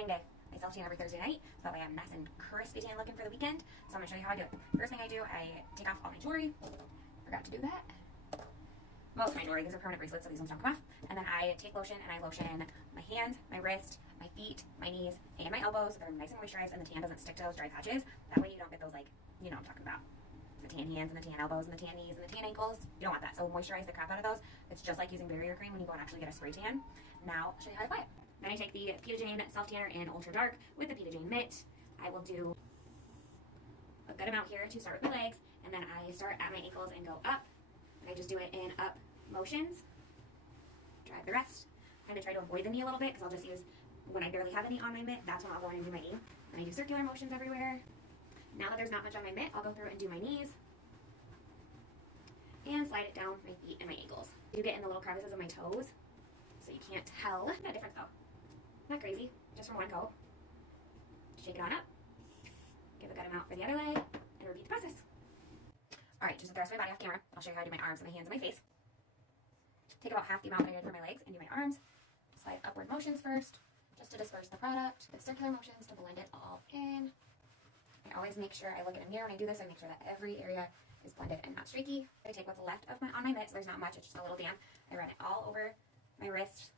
tanning day. I self-tan every Thursday night, so that way I'm nice and crispy tan looking for the weekend. So I'm going to show you how I do it. First thing I do, I take off all my jewelry. Forgot to do that. Most of my jewelry, these are permanent bracelets, so these ones don't come off. And then I take lotion, and I lotion my hands, my wrist, my feet, my knees, and my elbows. They're nice and moisturized, and the tan doesn't stick to those dry patches. That way you don't get those, like, you know what I'm talking about. The tan hands and the tan elbows and the tan knees and the tan ankles. You don't want that, so moisturize the crap out of those. It's just like using barrier cream when you go and actually get a spray tan. Now, I'll show you how to apply it. Then I take the Peta Jane Self Tanner in Ultra Dark with the Peta Jane Mitt. I will do a good amount here to start with my legs, and then I start at my ankles and go up. And I just do it in up motions. Drive the rest. I'm going to try to avoid the knee a little bit because I'll just use, when I barely have any on my mitt, that's when I'll go in and do my knee. And I do circular motions everywhere. Now that there's not much on my mitt, I'll go through and do my knees. And slide it down my feet and my ankles. I do get in the little crevices of my toes, so you can't tell the difference though. Not crazy, just from one coat. Shake it on up. Give a good amount for the other leg, and repeat the process. Alright, just with the rest of my body off camera, I'll show you how to do my arms and my hands and my face. Take about half the amount that I did for my legs and do my arms. Slide upward motions first, just to disperse the product. The circular motions to blend it all in. I always make sure I look in a mirror when I do this. I make sure that every area is blended and not streaky. I take what's left of on my mitt, so there's not much, it's just a little damp. I run it all over my wrist,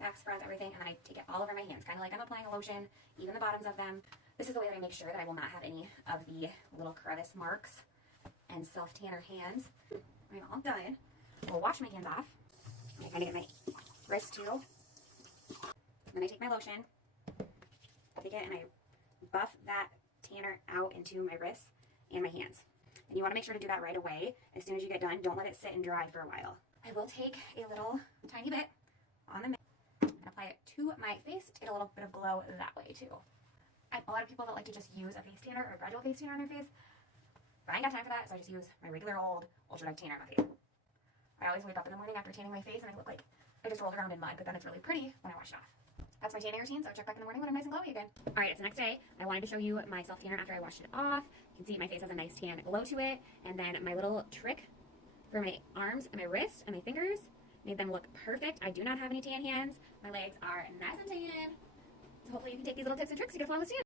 backs, fronts, everything, and then I take it all over my hands, kind of like I'm applying a lotion, even the bottoms of them. This is the way that I make sure that I will not have any of the little crevice marks and self-tanner hands. I'm all done. We'll wash my hands off. I kind of get my wrist too. Then I take my lotion, take it, and I buff that tanner out into my wrists and my hands. And you want to make sure to do that right away. As soon as you get done, don't let it sit and dry for a while. I will take a little tiny bit on the mitt and apply it to my face to get a little bit of glow that way too. I have a lot of people that like to just use a face tanner or a gradual face tanner on their face. But I ain't got time for that, so I just use my regular old Ultra Dark tanner on my face. I always wake up in the morning after tanning my face and I look like I just rolled around in mud, but then it's really pretty when I wash it off. That's my tanning routine, so check back in the morning when I'm nice and glowy again. Alright, it's the next day. I wanted to show you my self-tanner after I washed it off. You can see my face has a nice tan glow to it. And then my little trick for my arms and my wrists and my fingers made them look perfect. I do not have any tan hands. My legs are nice and tan. So hopefully you can take these little tips and tricks to get a flawless tan.